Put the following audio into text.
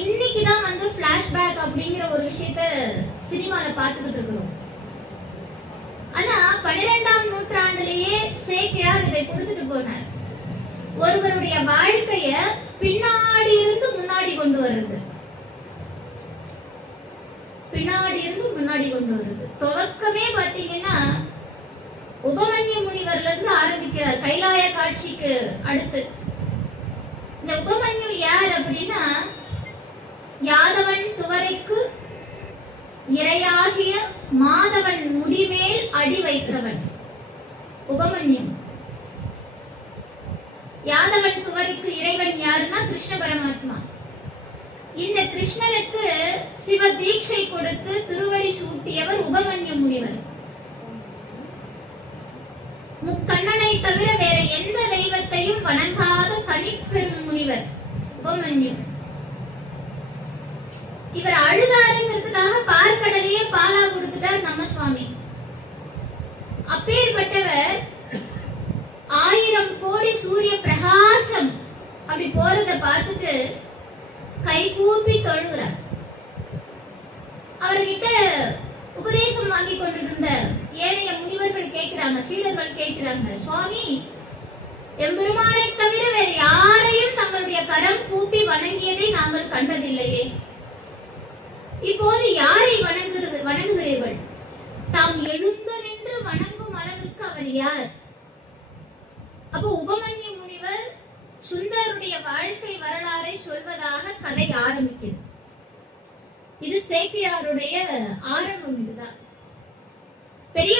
இன்னைக்குதான் பிளாஷ்பேக் அப்படிங்கிற ஒரு விஷயத்த சினிமால பார்த்துக்கிட்டு இருக்கிறோம். ஆனா 12ஆம் நூற்றாண்டிலேயே சேக்கிழார் இதை கொடுத்துட்டு போனார். ஒருவருடைய வாழ்க்கைய பின்னாடி இருந்து முன்னாடி கொண்டு வருது, பின்னாடி இருந்து முன்னாடி கொண்டு வருது. துவக்கமே பாத்தீங்கன்னா உபமன்யு முனிவர்ல இருந்து ஆரம்பிக்கிறார் கைலாய காட்சிக்கு அடுத்து. இந்த உபமன்யு யார் அப்படின்னா, யாதவன் துவரைக்கு இரையாகிய மாதவன் முடிமேல் அடி வைத்தவன் உபமன்யு. யாதவன் துவரைக்கு இறைவன் யாருன்னா கிருஷ்ண பரமாத்மா. இந்த கிருஷ்ணனுக்கு சிவ தீட்சை கொடுத்து திருவடி சூட்டியவர் உபமன்யு முனிவர். முக்கண்ணனை தவிர வேற எந்த தெய்வத்தையும் வணங்காத தனிப்பெரும் முனிவர் உபமன்யு. இவர் அழுதாருங்கிறதுக்காக பார்க்கடலையே பாலா கொடுத்துட்டார் நம்ம சுவாமி. அப்பேற்பட்டவர் 1000 கோடி சூரிய பிரகாசம் அப்படி போறத பார்த்துட்டு கை கூப்பி தொழுகிறார். அவர்கிட்ட உபதேசம் வாங்கி கொண்டிருந்த ஏனைய முனிவர்கள் கேட்கிறாங்க, சீடர்கள் கேட்கிறாங்க, சுவாமி எம்பெருமானை தவிர வேற யாரையும் தங்களுடைய கரம் கூப்பி வணங்கியதை நாங்கள் கண்டதில்லையே, இப்போது யாரை வணங்குகிறீர்கள்? தாம் எழுந்து நின்று வணங்கும் அளவிற்கு அவர் யார்? அப்போ உபமன்யு முனிவர் சுந்தரருடைய வாழ்க்கை வரலாறை சொல்வதாக கதை ஆரம்பிக்கிறது. இது சேக்கிழாருடைய ஆரம்பம். இதுதான் பெரிய